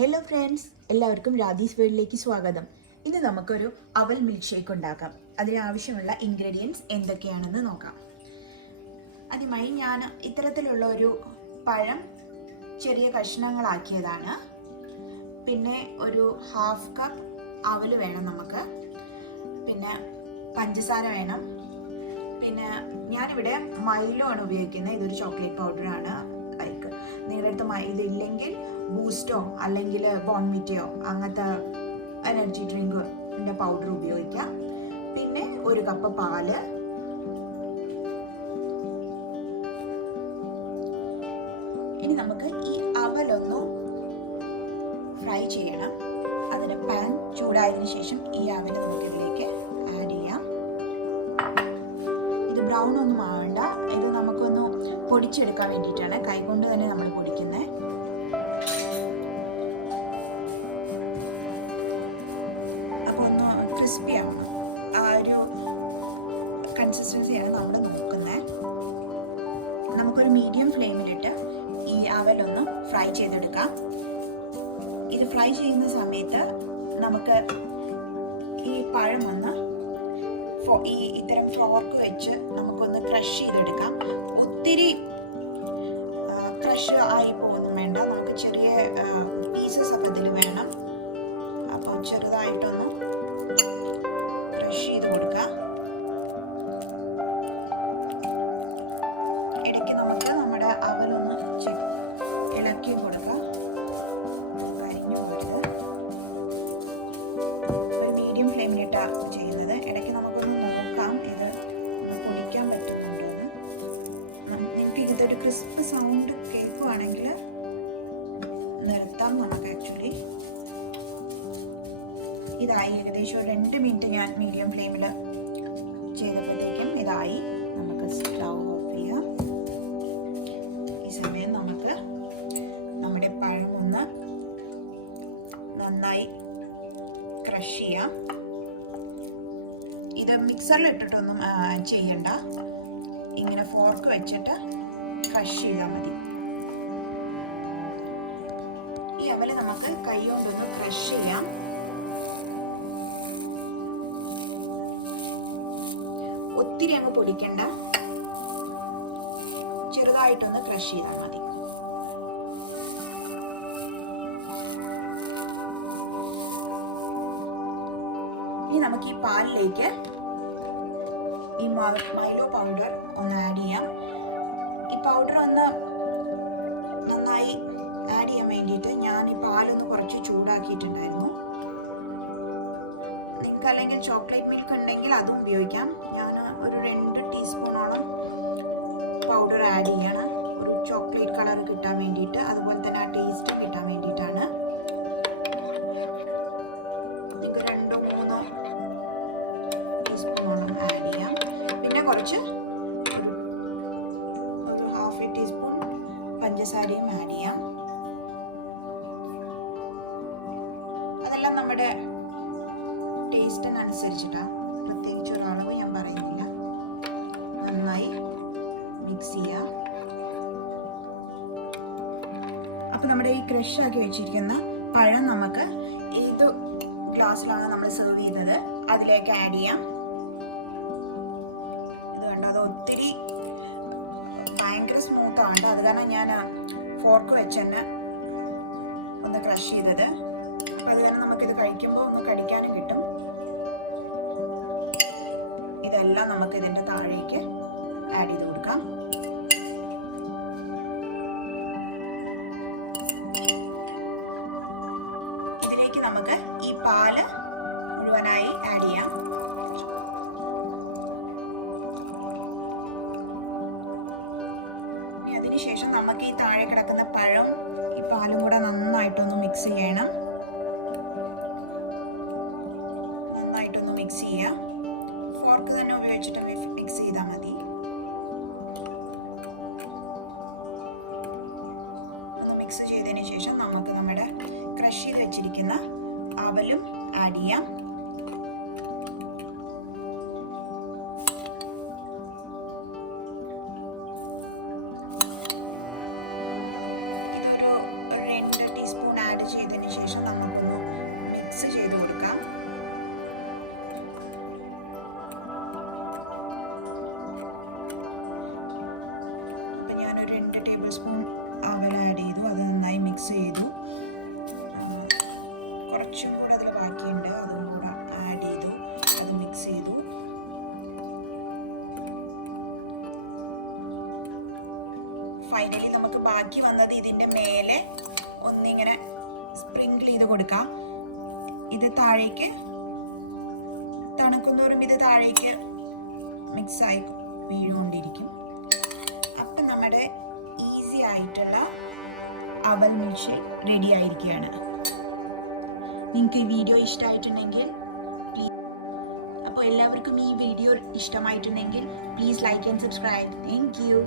Hello friends, എല്ലാവർക്കും രാധീസ് വേൾഡിലേക്ക് സ്വാഗതം. ഇന്ന് നമുക്കൊരു അവൽ മിൽക്ക് ഷേക്ക് ഉണ്ടാക്കാം. അതിനാവശ്യമുള്ള ഇൻഗ്രീഡിയൻസ് എന്തൊക്കെയാണെന്ന് നോക്കാം. ആദ്യമായി ഞാൻ ഇത്തരത്തിലുള്ള ഒരു പഴം ചെറിയ കഷ്ണങ്ങളാക്കിയതാണ്. പിന്നെ ഒരു ഹാഫ് കപ്പ് അവൽ വേണം നമുക്ക്. പിന്നെ പഞ്ചസാര വേണം. പിന്നെ ഞാനിവിടെ മൈലോ ആണ് ഉപയോഗിക്കുന്നത്. ഇതൊരു ചോക്ലേറ്റ് പൗഡറാണ്. ലൈക്ക് നിങ്ങളുടെ അടുത്ത് ഇതില്ലെങ്കിൽ ബൂസ്റ്റോ അല്ലെങ്കിൽ ബോൺമിറ്റയോ അങ്ങനത്തെ എനർജി ഡ്രിങ്കിൻ്റെ പൗഡർ ഉപയോഗിക്കാം. പിന്നെ ഒരു കപ്പ് പാല്, ഇനി നമുക്ക് ഈ അവലൊന്ന് ഫ്രൈ ചെയ്യണം. അതിന് പാൻ ചൂടായതിനു ശേഷം ഈ അവൽ നമുക്ക് ഇതിലേക്ക് ആഡ് ചെയ്യാം. ഇത് ബ്രൗൺ ഒന്നും ആവണ്ട, ഇത് നമുക്കൊന്ന് പൊടിച്ചെടുക്കാൻ വേണ്ടിയിട്ടാണ്. കൈകൊണ്ട് തന്നെ നമ്മൾ പൊടിക്കുന്നത്. അപ്പോൾ ഒന്ന് ക്രിസ്പി ആവണം. ആ ഒരു കൺസിസ്റ്റൻസിയാണ് നമ്മൾ നോക്കുന്നത്. നമുക്കൊരു മീഡിയം ഫ്ലെയിമിലിട്ട് ഈ അവലൊന്ന് ഫ്രൈ ചെയ്തെടുക്കാം. ഇത് ഫ്രൈ ചെയ്യുന്ന സമയത്ത് നമുക്ക് ഈ പഴം ഒന്ന് ഇത്തരം ഫോർക്ക് വെച്ച് നമുക്കൊന്ന് ക്രഷ് ചെയ്തെടുക്കാം. ഒത്തിരി ക്രഷ് ആയി പോകുന്നു വേണ്ട, നമുക്ക് ചെറിയ പീസസ് ഒക്കെ ഇതിൽ വേണം. അപ്പോൾ ചെറുതായിട്ടൊന്ന് ക്രഷ് ചെയ്ത് കൊടുക്കാം. ഇടയ്ക്ക് നമുക്ക് നമ്മുടെ അവലൊന്ന് ഇളക്കി കൊടുക്കാം. കരിഞ്ഞു പോകരുത്. ഒരു മീഡിയം ഫ്ലെയിമിലിട്ടാണ് ചെയ്യുന്നത്. ഇടയ്ക്ക് നമുക്കൊന്ന് നോക്കാം ഇത് പൊടിക്കാൻ പറ്റുന്നുണ്ടോന്ന്. നിങ്ങൾക്ക് ഇതൊരു ക്രിസ്പ് സൗണ്ട് കേൾക്കുവാണെങ്കിൽ നിർത്താം നമുക്ക്. ആക്ച്വലി ഇതായി ഏകദേശം 2 മിനിറ്റ് ഞാൻ മീഡിയം ഫ്ലെയിമിൽ ചെയ്തപ്പോഴത്തേക്കും ഇതായി. നമുക്ക് സ്റ്റൗ ഓഫ് ചെയ്യാം. ഈ സമയം നമുക്ക് നമ്മുടെ പഴം ഒന്ന് നന്നായി ക്രഷ് ചെയ്യാം. ഇത് മിക്സറിൽ ഇട്ടിട്ടൊന്നും ചെയ്യണ്ട, ഇങ്ങനെ ഫോർക്ക് വെച്ചിട്ട് ക്രഷ് ചെയ്താൽ മതി. ഈ അവല് നമുക്ക് കൈ കൊണ്ടൊന്ന് ക്രഷ് ചെയ്യാം. ഒത്തിരി അങ്ങ് പൊടിക്കണ്ട, ചെറുതായിട്ടൊന്ന് ക്രഷ് ചെയ്താൽ മതി. ഇനി നമുക്ക് ഈ പാലിലേക്ക് ഈ മൈലോ പൗഡർ ഒന്ന് ആഡ് ചെയ്യാം. ഈ പൗഡർ ഒന്ന് നന്നായി ആഡ് ചെയ്യാൻ വേണ്ടിയിട്ട് ഞാൻ ഈ പാലൊന്ന് കുറച്ച് ചൂടാക്കിയിട്ടുണ്ടായിരുന്നു. നിങ്ങൾക്ക് അല്ലെങ്കിൽ ചോക്ലേറ്റ് മിൽക്ക് ഉണ്ടെങ്കിൽ അതും ഉപയോഗിക്കാം. ഞാൻ ഒരു 2 ടീസ്പൂണോളം പൗഡർ ആഡ് ചെയ്യണം. ഒരു ചോക്ലേറ്റ് കളർ കിട്ടാൻ വേണ്ടിയിട്ട്, അതുപോലെ തന്നെ ആ ടേസ്റ്റ് കിട്ടാൻ വേണ്ടിയിട്ടാണ്. നിങ്ങൾക്ക് 2-3 ടീസ്പൂണോളം ആഡ് ചെയ്യാം. പിന്നെ കുറച്ച് ഒരു ഹാഫ് ടീസ്പൂൺ പഞ്ചസാരയും ആഡ് ചെയ്യാം. അതെല്ലാം നമ്മുടെ ടേസ്റ്റിനനുസരിച്ചിട്ടാണ്, പ്രത്യേകിച്ച് ഒരളവ് ഞാൻ പറയുന്നില്ല. നന്നായി മിക്സ് ചെയ്യാം. അപ്പോൾ നമ്മുടെ ഈ ക്രഷ് ആക്കി വെച്ചിരിക്കുന്ന പഴം നമുക്ക് ഏത് ഗ്ലാസ്സിലാണ് നമ്മൾ സെർവ് ചെയ്തത് അതിലേക്ക് ആഡ് ചെയ്യാം. ഇത് കണ്ടോ, അത് ഒത്തിരി ഭയങ്കര സ്മൂത്ത് ആണ്. അത് കാരണം ഞാൻ ഫോർക്ക് വെച്ച് തന്നെ ഒന്ന് ക്രഷ് ചെയ്തത്. അപ്പം അത് കാരണം നമുക്കിത് കഴിക്കുമ്പോൾ ഒന്ന് കടിക്കാനും കിട്ടും. ഇതെല്ലാം നമുക്ക് ഇതിൻ്റെ താഴേക്ക് ആഡ് ചെയ്ത് കൊടുക്കാം. ഇതിലേക്ക് നമുക്ക് ഈ പാല് മുഴുവനായി ആഡ് ചെയ്യാം. ഇനി അതിനുശേഷം നമുക്ക് ഈ താഴെ കിടക്കുന്ന പഴം ഈ പാലും കൂടെ നന്നായിട്ടൊന്ന് മിക്സ് ചെയ്യണം. നന്നായിട്ടൊന്ന് മിക്സ് ചെയ്യാം. ഫോർക്ക് തന്നെ ഉപയോഗിച്ചിട്ട് മിക്സ് ചെയ്താൽ മതി. ഒന്ന് മിക്സ് ചെയ്തതിന് ശേഷം നമുക്ക് നമ്മുടെ ക്രഷ് ചെയ്ത് വെച്ചിരിക്കുന്ന അവലും ആഡ് ചെയ്യാം. ഇതൊരു 2 ടീസ്പൂൺ ആഡ് ചെയ്തതിന് ശേഷം നമുക്കൊന്ന് മിക്സ് ചെയ്ത് കൊടുക്കാം. അപ്പം ഞാനൊരു 2 ടേബിൾ സ്പൂൺ അവൽ ആഡ് ചെയ്തു. അത് നന്നായി മിക്സ് ചെയ്തു. കുറച്ചും കൂടെ അതിൽ ബാക്കിയുണ്ട്, അതും കൂടെ ആഡ് ചെയ്തു. അത് മിക്സ് ചെയ്തു. ഫൈനലി നമുക്ക് ബാക്കി വന്നത് ഇതിൻ്റെ മേലെ ഒന്നിങ്ങനെ സ്പ്രിങ്കിൾ ചെയ്ത് കൊടുക്കാം. ഇത് താഴേക്ക് തണുക്കുന്തോറും ഇത് താഴേക്ക് മിക്സായി വീഴുകൊണ്ടിരിക്കും. അപ്പം നമ്മുടെ ഈസി ആയിട്ടുള്ള അവൽ മിൽക്ക് ഷേക്ക് റെഡി ആയിരിക്കുകയാണ്. നിങ്ങൾക്ക് ഈ വീഡിയോ ഇഷ്ടമായിട്ടുണ്ടെങ്കിൽ അപ്പോൾ എല്ലാവർക്കും ഈ വീഡിയോ ഇഷ്ടമായിട്ടുണ്ടെങ്കിൽ please like and subscribe. Thank you.